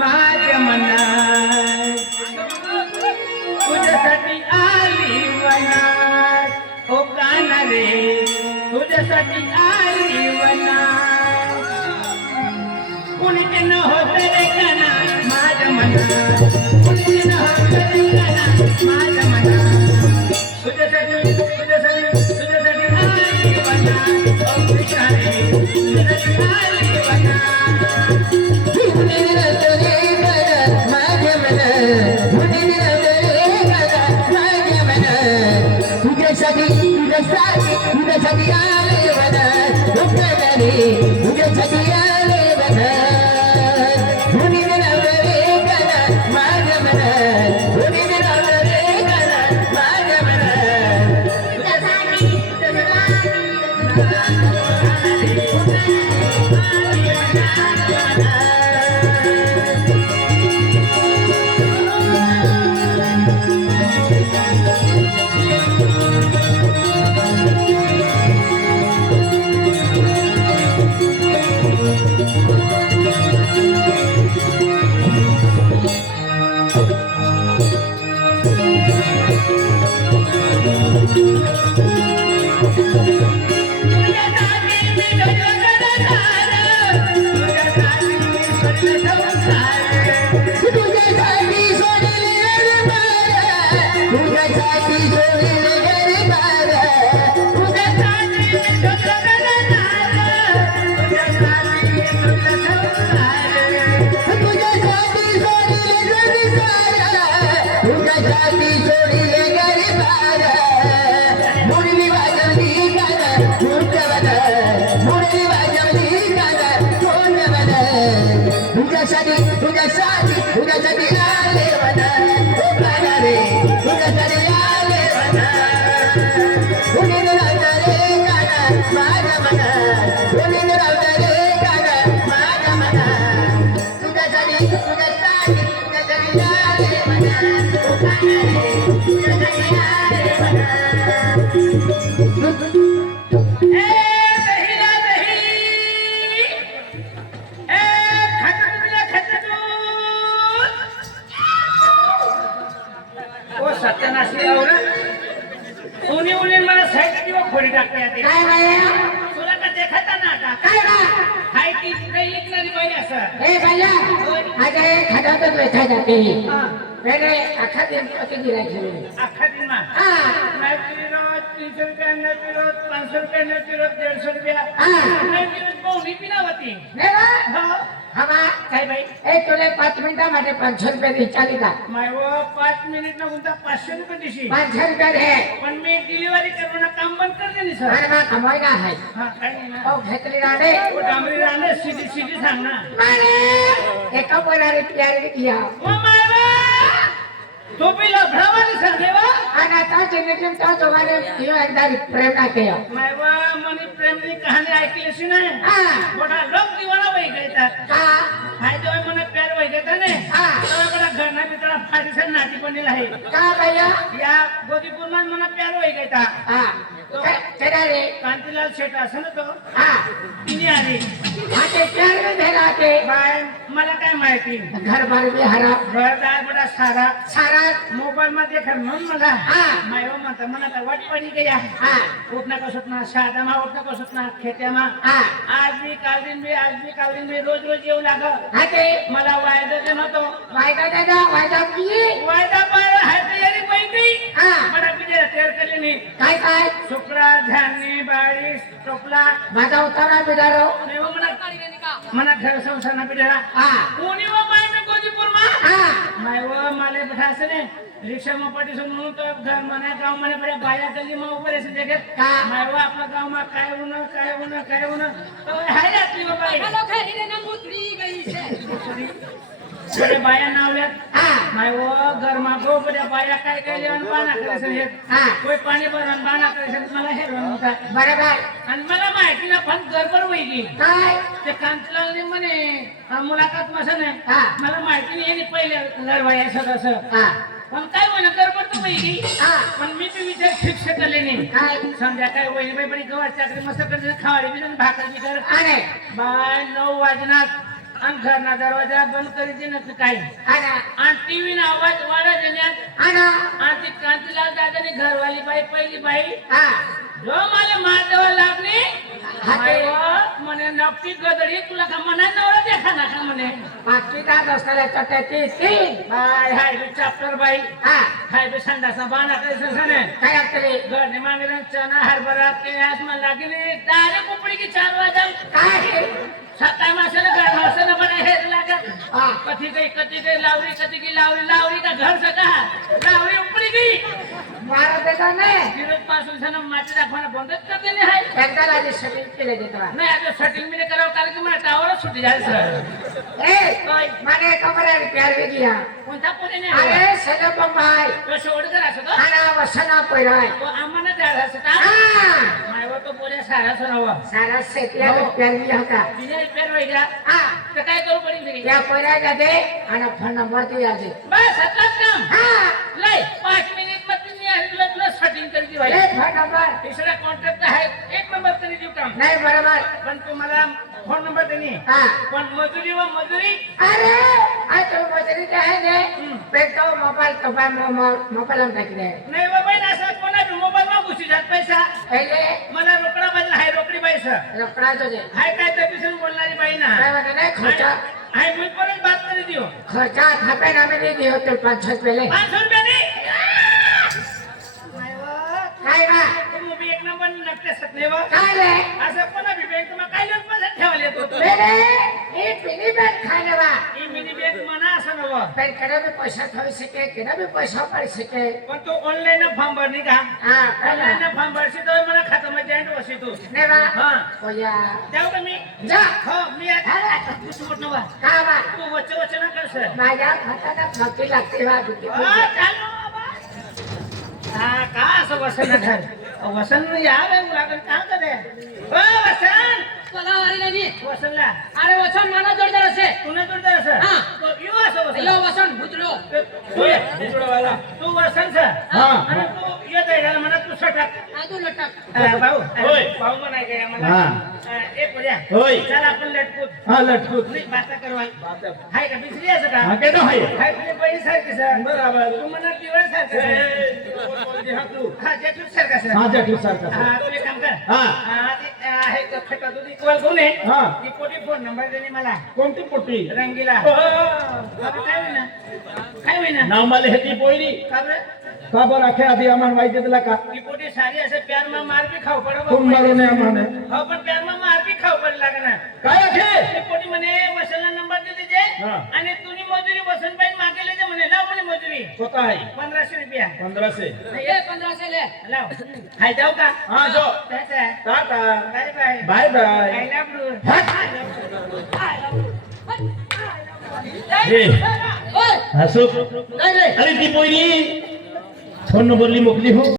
माझ्या मनात तुझ्यासाठी आली वनात ओ काना रे तुझ्यासाठी आली वनात कुणीच नव्हतं रे काना माझ्या मनात कुणीच नव्हतं रे काना माझ्या मनात तुझ्यासाठी तुझ्यासाठी तुझ्यासाठी आली वनात ओ कृष्णा रे तुझ्यासाठी आली वनात तुझ्यासाठी आले वनात तुझ्यासाठी आले वनात मुनी लावलं रे गाणं माझ्या मनात मुनी लावलं रे गाणं माझ्या मनात तुझ्यासाठी तुझ्यासाठी आले वनात ओ काना रे तुझ्यासाठी आले वनात कुणी लावलं रे गाणं माझ्या मनात कुणी लावलं रे गाणं माझ्या मनात तुझ्यासाठी तुझ्यासाठी तुझ्यासाठी आले वनात ओ काना रे तुझ्यासाठी आले वनात सत्यानाशी उन्ही उन्ही मला साईड किंवा खोडी टाकता येते काय बाया तुला का देखाता ना आता काय बा हाय ती काही ऐकणारी बाई असं ए बाया आज खडातच बैठा जाते मैंने आखा दिन पति गिरा खेले आखा दिन में मैं पिरो 300 रुपया मैं पिरो 500 रुपया मैं पिरो 150 रुपया मैं पिरो बहुनी पिनावती नहीं बा हाँ हमा काय बाई ए तुले 5 मिनिटा मध्ये 500 रुपये दी चाली का मैं वो 5 मिनिट ना उनका 500 रुपये दिशी 500 रुपये है पण मी डिलिव्हरी करवना काम बंद कर देनी सर अरे बा कमाई ना है हां काय नाही ना ओ घेतली राणे वो डांबरी राणे सीधी सीधी सांग ना माने एका बोलारे प्यारे किया ओ माय बा तो बिला भ्रावानी सांगेवा आणि आता जिंदगीत तो तुम्हारे किलो एकदा प्रेम ना केला माय बा मनी प्रेमनी कहाणी ऐकलीशी नाही मोठा लोक दिवाना वही गयतात का हाय देव मने प्यार वही गयता ने तर बडा घरना मित्रा फाडीसन नाती बनेल आहे का भैया या गोदीपूरमान मने प्यार वही गयता चला रे कांतीलाल शेठ असं ना तो तिने आली आते प्यार में भेला के बाय मला काय माहिती घर भर में हरा घर दाय बडा सारा सारा मोबाईल मध्ये खर म्हणून मला मायो म्हणता मला काय वाट पडी गया उठना को सुतना सादा मा उठना को सुतना खेत्या मा आज भी काल दिन भी रोज रोज येऊ लाग आते मला वायदा दे नतो वायदा की वायदा पर हाय तयारी पैकी बडा बिजे तयार केले नाही काय शुक्रा धान्य बाळी टोपला माझा उतारा बिदारो नाही हो मना घर संसार ना बिडा कोणी व माय में गोदीपुर मा माय व माले बठासने रिक्शा में पाटी सुन तो घर मने गांव मने बड़े बाया गली में ऊपर ऐसे देखे माय व अपना गांव में काय उन तो हाय जातली व बाई हेलो खरी रे ना मुतरी गई छे बड़े बाया नावल्यात माय व घर में गो बड़े बाया काय लेवन पाना करे से कोई पाणी भरन पाना करे से मला हेरवन होता बरोबर आणि मला माहिती ना पण गडबड होई की काय ते कांतलालने म्हणे मुलाकात मसन मला माहिती नाही यांनी पहिले लढवाया सगळं पण काय होईना गडबड तर होई की पण मी बी विचार फिक्स केले नाही काय संध्याकाळी वहिनी बाई बडी गव्हाची चाकरी मस्त करते खावाडी बी भाकर बी कर अरे बाय 9 वाजनात आणि घरना दरवाजा बंद करी देण्यात काही आना आणि टीव्ही ना आवाज वाढत देण्यात आना आणि ती कांतीलाल दादानी घरवाली बाई पहिली बाई हा जो मला मार देवा लागली हाते. म्हणे नक्की गदडी तुला का म्हणा नवरा देखा ना का म्हणे बाकी काय असताना चटाती ती बाय हाय बी चाप्टर बाई हा हाय बी संडासा बाणा काही सने काय असतले घरने मागे चना हरभरा ते आज मला लागली डायरेक्ट उपडी की 4 वाजता काय सकाळ मासाला घर मासाला बना हे लागत हा कथी गई लावरी कथी की लावरी का घर सका लावरी उपडी गई मारा देता नाही फिरत पासून सण माती दाखवायला बंदच कर देणे आहे एकदा आधी शरीर केले देता नाही आता सेटिंग मी करावं कारण की मला टावरच सुटी झाली सर ए माने खबर आहे प्यार वेगी हा कोणता पोरे अरे सगळं बंबाई तो शेवट कर असं तो आना वसना पहिराय तो आम्हाला द्यायला असं का हा मायवर तो पोरे सारा सुनावा सारा सेटिया प्यार वेगी होता तिने रिपेअर व्हायला हा तर काय करू पडेल तरी या पहिराय जाते आणि फोन नंबर ती याचे बस आताच काम हा लय 5 मिनिट मध्ये तुला सेटिंग करी दी ए भाई फोन नंबर तिसरा कॉन्ट्रॅक्ट आहे 1 नंबर तरी देऊ काम नाही बरोबर पण तुम्हाला फोन नंबर देणे हा पण मजुरी व मजुरी अरे आज तो मजरी काय आहे ने पेटो मोबाईल कपा मोबाईल टाकले नाही बाबा ना असं कोणा मोबाईल मा घुसी जात पैसा पहिले मला रोकडा पाहिजे हाय रोकडी पैसा रपडा जो जे हाय काय त्या पिसून बोलणारी बाई ना काय म्हणते नाही खर्चा हाय मी परत बात करी दियो खर्चा थापे नामे नाही दियो तो 500 पहिले 500 रुपये नाही काय बा तुम्ही बी 1 नंबर नक्की सकले व काय रे असं कोणा बी बँक मा काय लोक पैसा ठेवले तो पहिले हे पिनी बॅग खाने बा ही मिनी बँक म्हणा असं नव पण कडे भी पैसा खाऊ सके कडे भी पैसा पड सके पण तो ऑनलाईन फॉर्म भरणी का हा ऑनलाईन फॉर्म भरशी तर मला खातं मध्ये जॉईंट वशी तू ने बा हा ओया जाऊ का मी जा हो मी आता तू सोड नवा का बा तू वच्चे ना कर सर माझ्या हाताला नक्की लागते बा दुखी चालू बाबा हा का असं वसन घर वसन या लागत का करे ओ वसन चला वारी नाही वसनला अरे वचन मला जोडदार असे तुने जोडदार असं हा. तो येऊ असं वसन यो वचन भुतलो तू वसन सर हा. आणि तू येत आहे म्हणा तू सटक आदू लटक भाऊ होय. भाऊ म्हणाय काय मला हा. एक पर्या होय. चल आपण लटकूत हा लटकूत नाही बाता करवाय हाय का बिसरी असं का हा केलं आहे हाय तुझी बहीण सारखी सर बरोबर. तू म्हणा दिवस सारखं हा जेठूत सारखा सर माझ्या ठिसारखा हा तू एक काम कर हा. ते आहे तो खटा दूध इक्वल कोण आहे हा. ती पोटी फोन नंबर देणे मला कोणती पोटी रंगीला हो. बाबा काय होईना काय होईना नाव मला हे ती पोयरी का बरं का बरं अखे आधी आम्हाला माहिती तुला का ती पोटी सारी असं प्यार मा मार बी खाऊ पडो तुम मारू नये आम्हाला हो पण प्यार मा मार बी खाऊ पड लागना काय अखे ती पोटी म्हणे वसनला नंबर दे दीजे हा. आणि तुम्ही मजुरी वसन बाई मागेले ते म्हणे लाव म्हणे मजुरी स्वतः आहे 1500 रुपया 1500 ये 1500 ले लाव हाय जाऊ का हा जो त्याचं आहे tata bye bye bye bye I love you हे ओय हसू काय रे अरे ती पोयरी फोन नंबरली मोकली हो